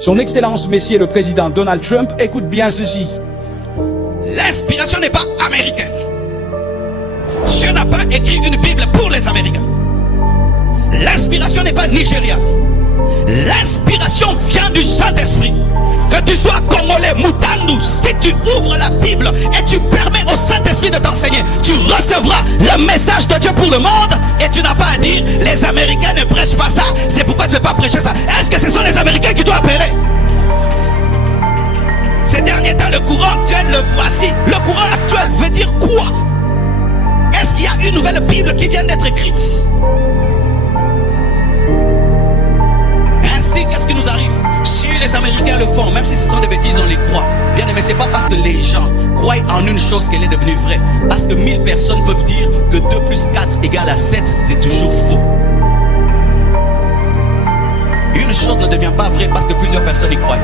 Son Excellence Messier le Président Donald Trump écoute bien ceci. L'inspiration n'est pas américaine. Dieu n'a pas écrit une Bible pour les Américains. L'inspiration n'est pas nigériane. L'inspiration vient du Saint-Esprit. Que tu sois congolais, Mutandu, si tu ouvres la Bible et tu permets au Saint-Esprit de t'enseigner, tu recevras le message de Dieu pour le monde. Et tu n'as pas à dire, les Américains ne prêchent pas ça, c'est pourquoi tu ne veux pas prêcher ça. Est-ce que ce sont les Américains qui doivent appeler? Ces derniers temps, le courant actuel, le voici. Le courant actuel veut dire quoi? Est-ce qu'il y a une nouvelle Bible qui vient d'être écrite? Ainsi, qu'est-ce qui nous arrive? Si les Américains le font, même si ce sont des bêtises, on les croit. Bien aimé, c'est pas parce que les gens croient en une chose qu'elle est devenue vraie. Parce que 1000 personnes peuvent dire que 2 plus 4 égale à 7, c'est toujours faux. Une chose ne devient pas vraie parce que plusieurs personnes y croient.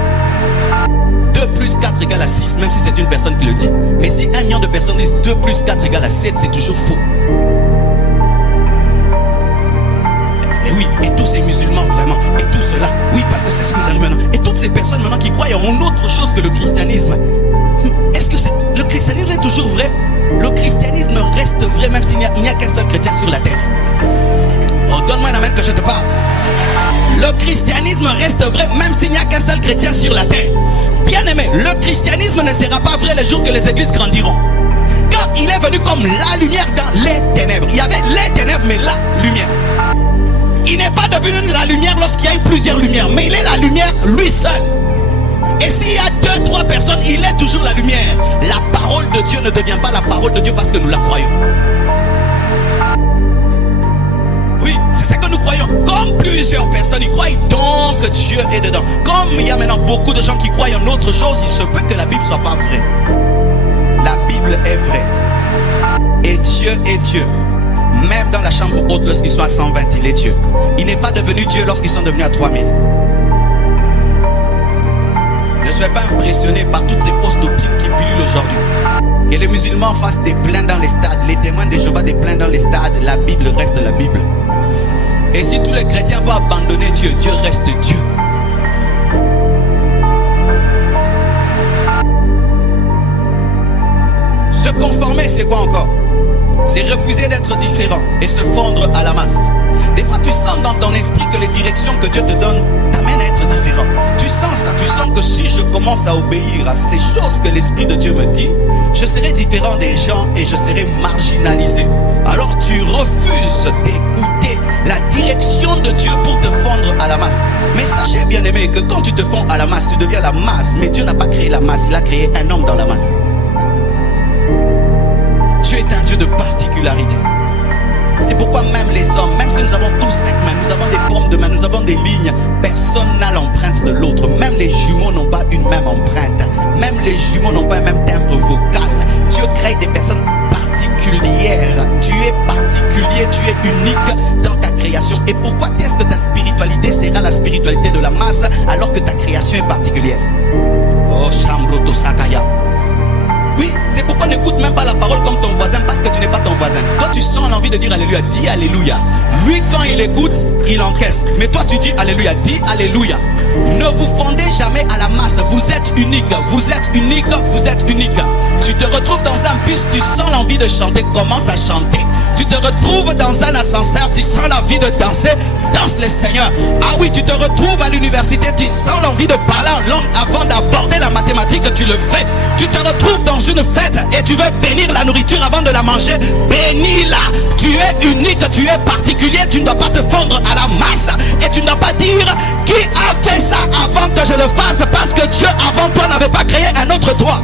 2 plus 4 égale à 6, même si c'est une personne qui le dit. Mais si 1 million de personnes disent 2 plus 4 égale à 7, c'est toujours faux. Et oui, et tous ces musulmans vraiment, et tout cela, oui, parce que c'est ce qui nous arrive maintenant. Et toutes ces personnes maintenant qui croient en autre chose que le christianisme. Est-ce que le christianisme est toujours vrai? Le christianisme reste vrai même s'il n'y a qu'un seul chrétien sur la terre. Oh, donne-moi un amen que je te parle. Le christianisme reste vrai même s'il n'y a qu'un seul chrétien sur la terre. Bien aimé, le christianisme ne sera pas vrai les jours que les églises grandiront. Car il est venu comme la lumière dans les ténèbres. Il y avait les ténèbres, mais la lumière. Il n'est pas devenu la lumière lorsqu'il y a eu plusieurs lumières, mais il est la lumière lui seul. Et s'il y a 2-3 personnes, il est toujours la lumière. La parole de Dieu ne devient pas la parole de Dieu parce que nous la croyons. Oui, c'est ce que nous croyons. Comme plusieurs personnes y croient, donc Dieu est dedans. Comme il y a maintenant beaucoup de gens qui croient en autre chose, il se peut que la Bible ne soit pas vraie. La Bible est vraie. Et Dieu est Dieu. Même dans la chambre haute, lorsqu'ils sont à 120, il est Dieu. Il n'est pas devenu Dieu lorsqu'ils sont devenus à 3000. Ne soyez pas impressionné par toutes ces fausses doctrines qui pullulent aujourd'hui. Que les musulmans fassent des plaintes dans les stades, les témoins de Jéhovah des plaintes dans les stades, la Bible reste la Bible. Et si tous les chrétiens vont abandonner Dieu, Dieu reste Dieu. Se conformer, c'est quoi encore? C'est refuser d'être différent et se fondre à la masse. Des fois, tu sens dans ton esprit que les directions que Dieu te donne t'amènent à être différent. Tu sens ça, tu sens que si je commence à obéir à ces choses que l'Esprit de Dieu me dit, je serai différent des gens et je serai marginalisé. Alors tu refuses d'écouter la direction de Dieu pour te fondre à la masse. Mais sachez bien aimé que quand tu te fonds à la masse, tu deviens la masse. Mais Dieu n'a pas créé la masse, il a créé un homme dans la masse. Dieu est un Dieu de particularité. C'est pourquoi même les hommes, même si nous avons tous 5 mains, nous avons des paumes de main, nous avons des lignes, personne n'a l'empreinte de l'autre. Même les jumeaux n'ont pas une même empreinte. Même les jumeaux n'ont pas un même timbre vocal. Dieu crée des personnes particulières. Tu es particulier, tu es unique dans ta création. Et pourquoi est-ce que ta spiritualité sera la spiritualité de la masse alors que ta création est particulière? Oh, Shambroto Sakaya. Oui, c'est pourquoi n'écoute même pas la parole comme ton voisin parce que tu n'es pas ton voisin. Toi tu sens l'envie de dire alléluia, dis alléluia. Lui quand il écoute, il encaisse. Mais toi tu dis alléluia, dis alléluia. Ne vous fondez jamais à la masse, vous êtes unique, vous êtes unique, vous êtes unique. Tu te retrouves dans un bus, tu sens l'envie de chanter, commence à chanter. Tu te retrouves dans un ascenseur, tu sens l'envie de danser, danse le Seigneur. Ah oui, tu te retrouves à l'université, tu sens l'envie de parler en langue avant d'aborder la mathématique, tu le fais. Tu te retrouves dans une fête et tu veux bénir la nourriture avant de la manger, bénis-la. Tu es unique, tu es particulier, tu ne dois pas te fondre à la masse. Et tu ne dois pas dire qui a fait ça avant que je le fasse, parce que Dieu avant toi n'avait pas créé un autre toi.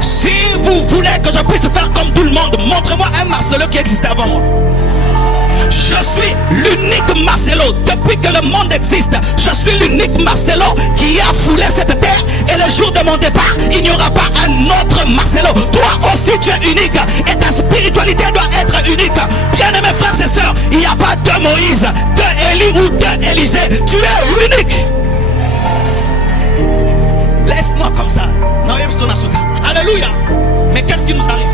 Si vous voulez que je puisse faire comme tout le monde, montrez-moi un Marcelo qui existait avant moi. Je suis l'unique Marcelo. Depuis que le monde existe, je suis l'unique Marcelo qui a foulé cette terre. Et le jour de mon départ, il n'y aura pas un autre Marcelo. Toi aussi tu es unique et ta spiritualité doit être unique. Bien aimés frères et sœurs, il n'y a pas deux Moïse, deux Élie ou deux Élisée. Tu es unique. Laisse-moi comme ça. Alléluia. Mais qu'est-ce qui nous arrive?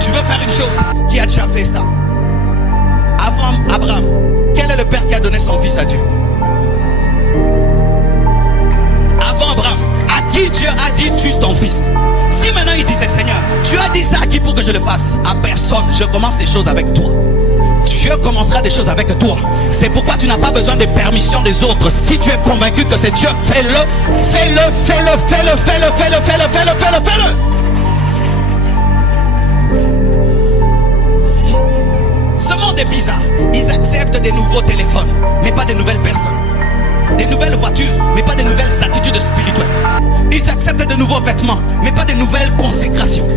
Tu veux faire une chose qui a déjà fait ça. Avant Abraham, quel est le père qui a ça à Dieu. Avant Abraham, à qui Dieu a dit tue ton fils. Si maintenant il disait Seigneur, tu as dit ça à qui pour que je le fasse? À personne. Je commence ces choses avec toi. Dieu commencera des choses avec toi. C'est pourquoi tu n'as pas besoin de permission des autres. Si tu es convaincu que c'est Dieu, fais-le, fais-le, fais-le, fais-le, fais-le, fais-le, fais-le, fais-le, fais-le, fais-le. Ce monde est bizarre. Ils acceptent des nouveaux téléphones, mais pas des nouvelles personnes. Des nouvelles voitures, mais pas des nouvelles attitudes spirituelles. Ils acceptent de nouveaux vêtements, mais pas de nouvelles consécrations.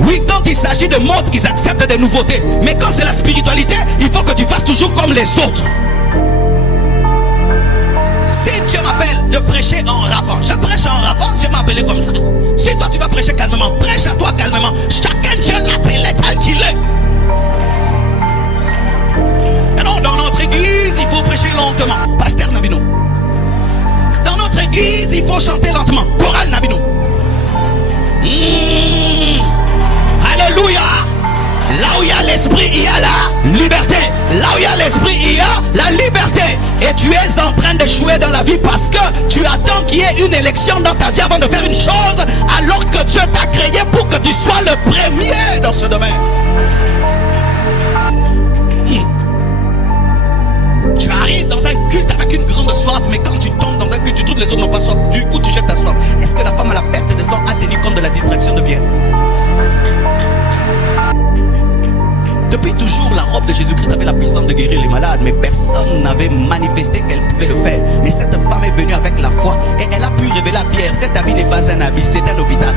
Oui, quand il s'agit de mode, ils acceptent des nouveautés. Mais quand c'est la spiritualité, il faut que tu fasses toujours comme les autres. Si Dieu m'appelle de prêcher en rappant, je prêche en rappant, Dieu m'a appelé comme ça. Si toi tu vas prêcher calmement, prêche à toi calmement. Chacun Dieu l'appelait tel qu'il est. Et non, dans notre église, il faut prêcher lentement. Pasteur Nabino. Dans notre église, il faut chanter lentement. Chorale Nabino. Alléluia. Là où il y a l'esprit, il y a la liberté. Là où il y a l'esprit, il y a la liberté. Et tu es en train d'échouer dans la vie parce que tu attends qu'il y ait une élection dans ta vie avant de faire une chose, alors que Dieu t'a créé pour que tu sois le premier dans ce domaine. Tu arrives dans un culte avec une grande soif, mais quand tu tombes dans un culte, tu trouves les autres n'ont pas soif. Du coup, tu jettes ta soif. Est-ce que la femme à la perte de sang a tenu compte de la distraction de Pierre? Depuis toujours, la robe de Jésus-Christ avait la puissance de guérir les malades, mais personne n'avait manifesté qu'elle pouvait le faire. Mais cette femme est venue avec la foi et elle a pu révéler à Pierre, cet habit n'est pas un habit, c'est un hôpital.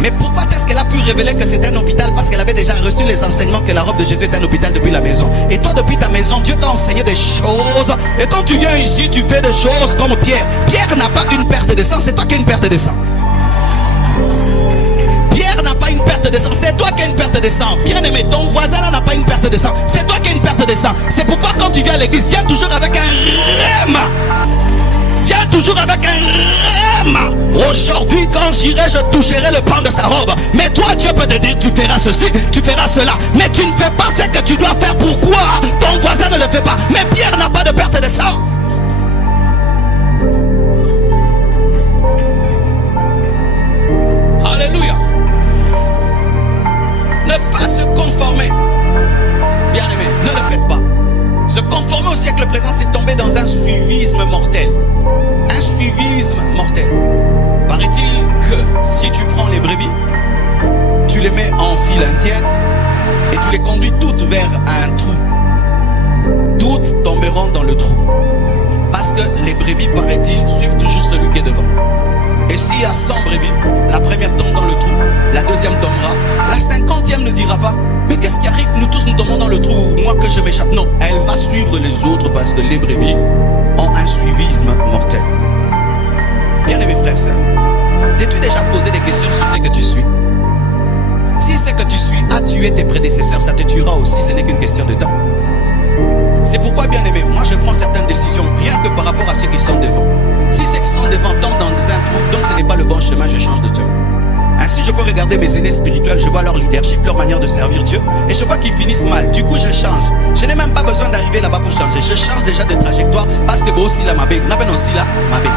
Mais pourquoi est-ce qu'elle a pu révéler que c'était un hôpital? Parce qu'elle avait déjà reçu les enseignements que la robe de Jésus est un hôpital depuis la maison. Et toi, depuis ta maison, Dieu t'a enseigné des choses. Et quand tu viens ici, tu fais des choses comme Pierre. Pierre n'a pas une perte de sang, c'est toi qui as une perte de sang. Pierre n'a pas une perte de sang, c'est toi qui as une perte de sang. Bien aimé, ton voisin là n'a pas une perte de sang, c'est toi qui as une perte de sang. C'est pourquoi quand tu viens à l'église, viens toujours avec un rême. Viens toujours avec un rême. Aujourd'hui quand j'irai, je toucherai le pan de sa robe. Mais toi Dieu peut te dire, tu feras ceci, tu feras cela. Mais tu ne fais pas ce que tu dois faire. Pourquoi? Ton voisin ne le fait pas. Mais Pierre n'a pas de perte de sang. Alléluia. Ne pas se conformer. Bien aimé, ne le faites pas. Se conformer au siècle présent, c'est tomber dans un suivisme mortel. Un suivisme mortel. Paraît-il que si tu prends les brebis, tu les mets en file indienne et tu les conduis toutes vers un trou, toutes tomberont dans le trou. Parce que les brebis, paraît-il, suivent toujours celui qui est devant. Et s'il y a 100 brebis, la première tombe dans le trou, la deuxième tombera, la 50e ne dira pas, mais qu'est-ce qui arrive? Nous tous nous tombons dans le trou, moi que je m'échappe. Non, elle va suivre les autres parce que les brebis ont un suivisme mortel. Bien-aimés frères et sœurs, t'es-tu déjà posé des questions sur ce que tu suis? Si ce que tu suis a tué tes prédécesseurs, ça te tuera aussi, ce n'est qu'une question de temps. C'est pourquoi, bien-aimé, moi je prends certaines décisions rien que par rapport à ceux qui sont devant. Si ceux qui sont devant tombent dans un trou, donc ce n'est pas le bon chemin, je change de chemin. Ainsi je peux regarder mes aînés spirituels, je vois leur leadership, leur manière de servir Dieu, et je vois qu'ils finissent mal. Du coup je change. Je n'ai même pas besoin d'arriver là-bas pour changer. Je change déjà de trajectoire parce que vous aussi là, ma belle, on appelle aussi là, ma belle.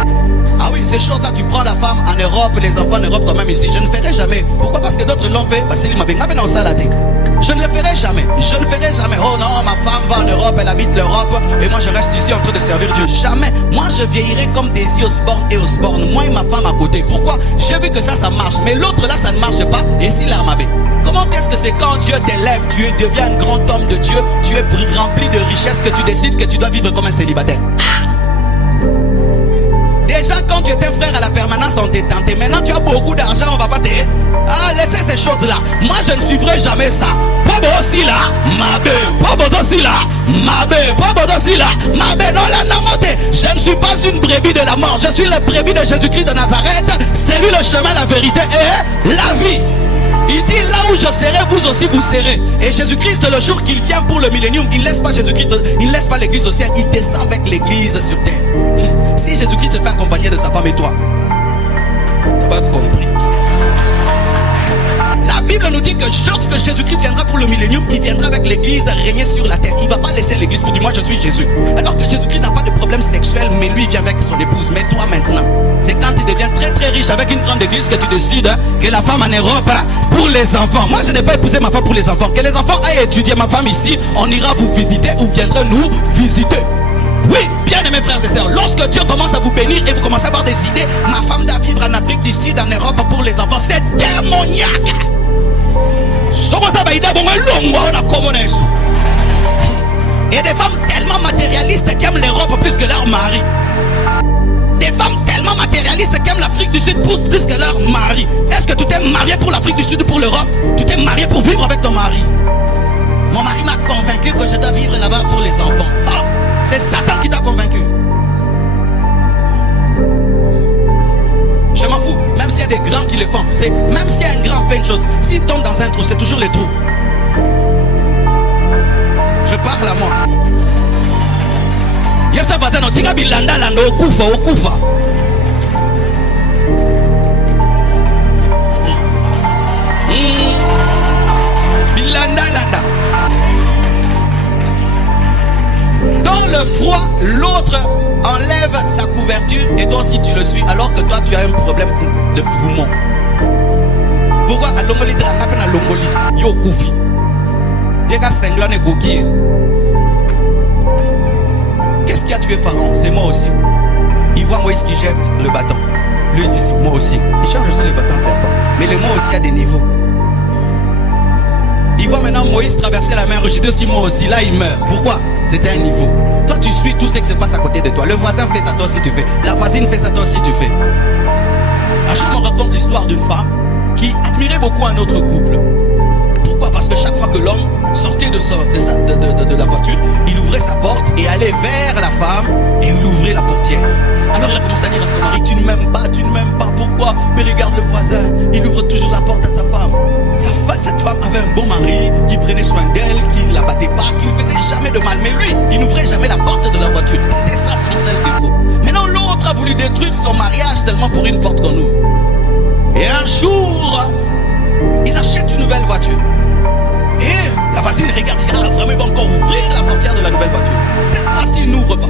Ah oui, ces choses-là, tu prends la femme en Europe, les enfants en Europe, toi même ici. Je ne ferai jamais. Pourquoi? Parce que d'autres l'ont fait. C'est ma belle, on appelle ça la tête. Je ne le ferai jamais. Je ne ferai jamais. Oh non, ma femme va en Europe, elle habite l'Europe et moi je reste ici en train de servir Dieu. Jamais. Moi je vieillirai comme Daisy Osborne et Osborne. Moi et ma femme à côté. Pourquoi? J'ai vu que ça marche. Mais l'autre là, ça ne marche pas. Et si là, ma belle. Comment est-ce que c'est quand Dieu t'élève, tu deviens un grand homme de Dieu, tu es rempli de richesses, que tu décides que tu dois vivre comme un célibataire? Déjà quand tu étais frère à la permanence, on t'est tenté. Maintenant tu as beaucoup d'argent, on va pas t'aider. Ah, laissez ces choses-là. Moi je ne suivrai jamais ça. Pas aussi là, ma belle. Pas aussi là, ma belle. Pas aussi là, ma belle. Non, la namoté. Je ne suis pas une brebis de la mort. Je suis la brebis de Jésus-Christ de Nazareth. C'est lui le chemin, la vérité et la vie. Il dit là où je serai, vous aussi vous serez. Et Jésus-Christ, le jour qu'il vient pour le millénium, il ne laisse pas Jésus-Christ, il ne laisse pas l'église au ciel, il descend avec l'église sur terre. Si Jésus-Christ se fait accompagner de sa femme et toi, tu n'as pas compris. La Bible nous dit que lorsque Jésus-Christ viendra pour le millénium, il viendra avec l'église régner sur la terre. Il ne va pas laisser l'église pour dire moi je suis Jésus. Alors que Jésus-Christ n'a pas de problème sexuel, mais lui il vient avec son épouse. Mais toi maintenant, c'est quand tu deviens très très riche avec une grande église que tu décides que la femme en Europe pour les enfants. Moi je n'ai pas épousé ma femme pour les enfants. Que les enfants aillent étudier ma femme ici, on ira vous visiter ou viendrez nous visiter. Oui, bien aimés frères et sœurs, lorsque Dieu commence à vous bénir et vous commencez à avoir des idées, ma femme doit vivre en Afrique du Sud, en Europe pour les enfants, c'est démoniaque. Et des femmes tellement matérialistes qui aiment l'Europe plus que leur mari. Des femmes tellement matérialistes qui aiment l'Afrique du Sud plus que leur mari. Est-ce que tu t'es marié pour l'Afrique du Sud ou pour l'Europe? Tu t'es marié pour vivre avec ton mari. Mon mari m'a convaincu que je dois vivre là-bas pour les enfants. Oh, c'est Satan qui t'a convaincu. Je m'en fous, même s'il y a des grands qui le font. Même s'il y a un grand fait une chose, s'il tombe dans un trou, c'est toujours les trous. Je parle à moi. Yessa voisin no tinga bilanda lando okufa. Bilanda landa. Dans le froid, l'autre enlève sa couverture et toi aussi tu le suis alors que toi tu as un problème de poumon. Pourquoi à Longoli de la Longoli yo koufi. Yega senglane goki. Qu'est-ce qui a tué Pharaon? C'est moi aussi. Il voit Moïse qui jette le bâton. Lui il dit c'est moi aussi. Il change aussi le bâton serpent. Mais le moi aussi a des niveaux. Il voit maintenant Moïse traverser la mer Rouge. Il dit aussi moi aussi. Là il meurt. Pourquoi? C'était un niveau. Toi tu suis tout ce qui se passe à côté de toi. Le voisin fait ça, toi aussi tu fais. La voisine fait ça, toi aussi tu fais. Un jour on raconte l'histoire d'une femme qui admirait beaucoup un autre couple. Pourquoi? Parce que chaque fois que l'homme sortait de la voiture, il ouvrait sa porte et allait vers la femme et il ouvrait la portière. Alors il a commencé à dire à son mari, tu ne m'aimes pas, pourquoi? Mais regarde le voisin, il ouvre toujours la porte à sa femme. Cette femme avait un bon mari qui prenait soin d'elle, qui ne la battait pas, qui ne faisait jamais de mal. Mais lui, il n'ouvrait jamais la porte de la voiture. C'était ça son seul défaut. Maintenant l'autre a voulu détruire son mariage seulement pour une porte qu'on ouvre. Et un jour, ils achètent une nouvelle voiture. Et la voisine regarde, vraiment il va encore ouvrir la portière de la nouvelle voiture. Cette fois-ci il n'ouvre pas.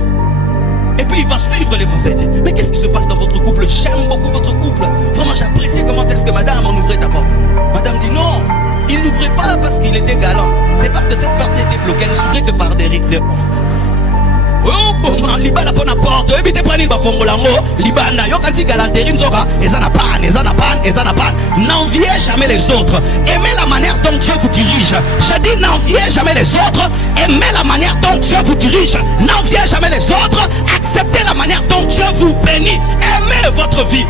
Et puis il va suivre les voisins et dire, mais qu'est-ce qui se passe dans votre couple? J'aime beaucoup votre couple. Vraiment j'apprécie comment est-ce que madame en ouvrait ta porte. Madame dit non, il n'ouvrait pas parce qu'il était galant. C'est parce que cette porte était bloquée, elle ne s'ouvrait que par des oh bon, libala pona porte, ebite prani ba fongolango, libana yo kanti galanterie nzoka, ezana pan. N'enviez jamais les autres. Aimez la manière dont Dieu vous dirige. Je dis n'enviez jamais les autres. Aimez la manière dont Dieu vous dirige. N'enviez jamais les autres. Acceptez la manière dont Dieu vous bénit. Aimez votre vie.